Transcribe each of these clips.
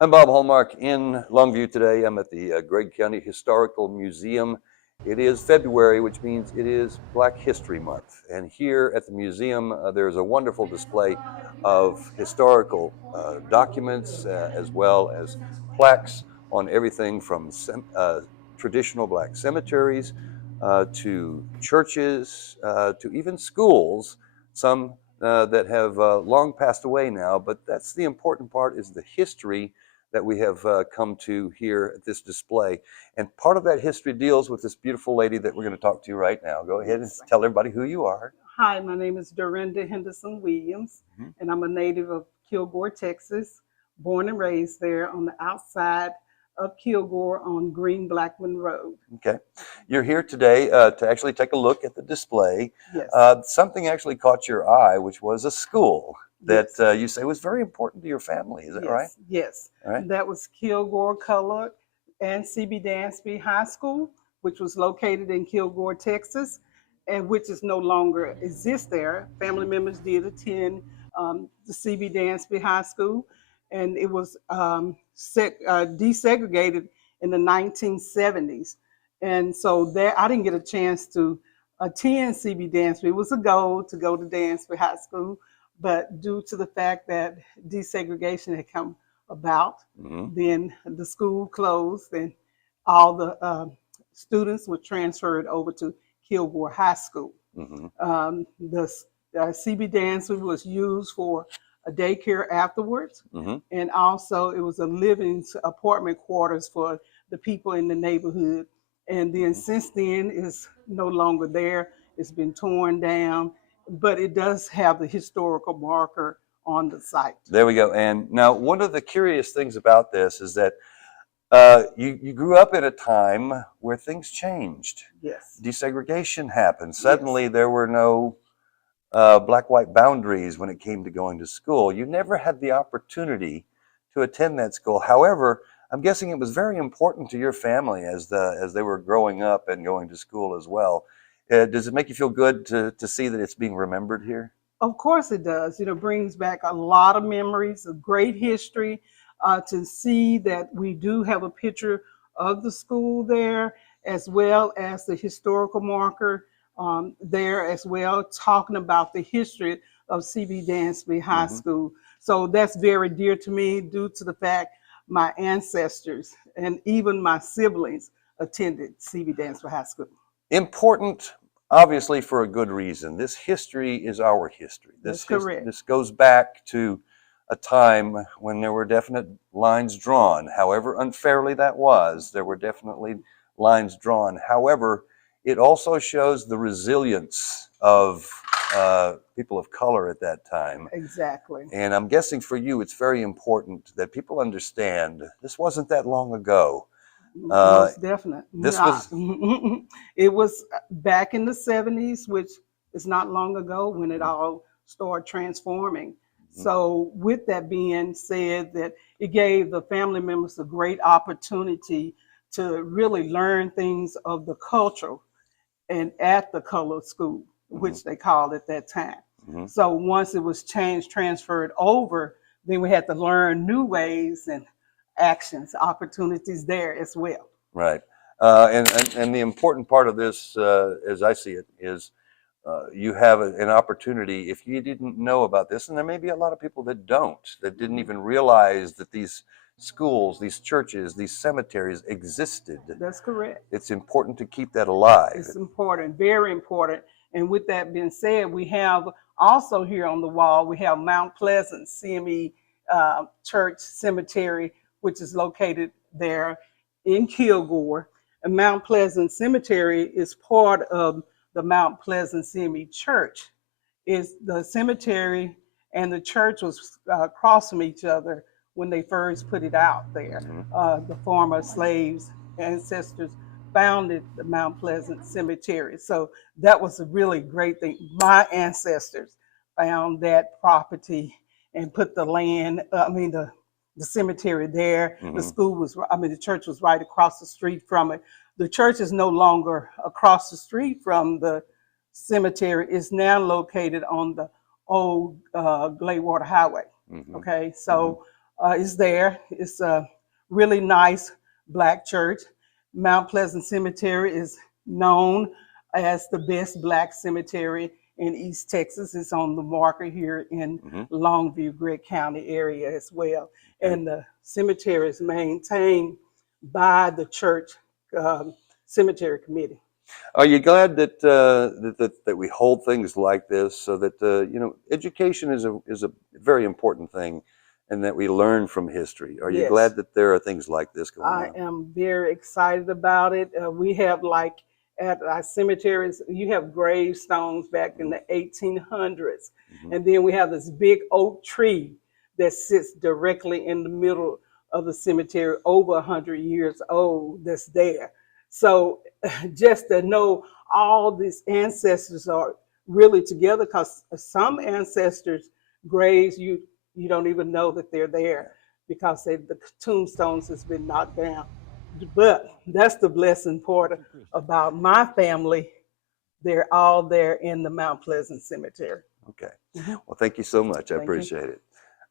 I'm Bob Hallmark in Longview today. I'm at the Gregg County Historical Museum. It is February, which means it is Black History Month. And here at the museum, there's a wonderful display of historical documents as well as plaques on everything from traditional Black cemeteries to churches to even schools, some that have long passed away now. But that's the important part, is the history that we have come to here at this display. And part of that history deals with this beautiful lady that we're going to talk to right now. Go ahead and tell everybody who you are. Hi, my name is Dorinda Henderson-Williams, Mhm. and I'm a native of Kilgore, Texas, born and raised there on the outside of Kilgore on Green Blackman Road. Okay. You're here today to actually take a look at the display. Yes. Something actually caught your eye, which was a school that Yes. you say was very important to your family. Is that right? Yes. All right. That was Kilgore Colored and CB Dansby High School, which was located in Kilgore, Texas, and which is no longer exists there. Family members did attend the CB Dansby High School, and it was desegregated in the 1970s. And so there, I didn't get a chance to attend CB Dansby. It was a goal to go to Dansby High School, but due to the fact that desegregation had come about, then the school closed and all the students were transferred over to Kilgore High School. The CB Dansby was used for a daycare afterwards, and also it was a living apartment quarters for the people in the neighborhood. And then since then, it's no longer there. It's been torn down, but it does have the historical marker on the site. There we go. And now, one of the curious things about this is that you grew up in a time where things changed. Yes. Desegregation happened. Suddenly, there were no black-white boundaries when it came to going to school. You never had the opportunity to attend that school. However, I'm guessing it was very important to your family as they were growing up and going to school as well. Does it make you feel good to see that it's being remembered here? Of course it does. Brings back a lot of memories of great history. To see that we do have a picture of the school there, as well as the historical marker there as well, talking about the history of CB Dansby High School. So that's very dear to me due to the fact my ancestors and even my siblings attended CB Dansby High School. Important, obviously, for a good reason. This history is our history. That's correct. This goes back to a time when there were definite lines drawn. However unfairly that was, there were definitely lines drawn. However, it also shows the resilience of people of color at that time. Exactly. And I'm guessing for you, it's very important that people understand this wasn't that long ago. Most definitely. This was It was back in the 70s, which is not long ago when it all started transforming. So with that being said, that it gave the family members a great opportunity to really learn things of the culture and at the colored school, which they called at that time. So once it was transferred over, then we had to learn new ways and actions, opportunities there as well. Right. And the important part of this, as I see it, is you have an opportunity. If you didn't know about this, and there may be a lot of people that didn't even realize that these schools, these churches, these cemeteries existed. That's correct. It's important to keep that alive. It's important, very important. And with that being said, we have also here on the wall, we have Mount Pleasant CME Church Cemetery, which is located there in Kilgore. And Mount Pleasant Cemetery is part of the Mount Pleasant CME Church. Is the cemetery and the church was across from each other when they first put it out there. The former slaves, ancestors founded the Mount Pleasant Cemetery. So that was a really great thing. My ancestors found that property and put the land, the cemetery there. The school was, the church was right across the street from it. The church is no longer across the street from the cemetery. It's now located on the old Gladewater Highway. Okay, so is there. It's a really nice Black church. Mount Pleasant Cemetery is known as the best Black cemetery in East Texas. It's on the marker here in Longview, Gregg County area as well. Okay. And the cemetery is maintained by the church cemetery committee. Are you glad that that we hold things like this, so that you know, education is a very important thing, and that we learn from history? Are you Yes. glad that there are things like this going I on? am very excited about it. We have, like, at our cemeteries, you have gravestones back in the 1800s. And then we have this big oak tree that sits directly in the middle of the cemetery, over 100 years old, that's there. So just to know all these ancestors are really together, because some ancestors' graves, you don't even know that they're there, because the tombstones has been knocked down. But that's the blessing part about my family. They're all there in the Mount Pleasant Cemetery. Okay. Well, thank you so much. I Thank you. appreciate it.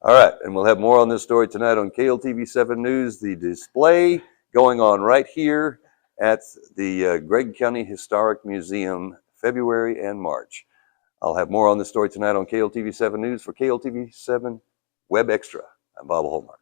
All right, and we'll have more on this story tonight on KLTV 7 News. The display going on right here at the Gregg County Historic Museum, February and March. I'll have more on this story tonight on KLTV 7 News. For KLTV 7 WebXtra, I'm Bob Holmark.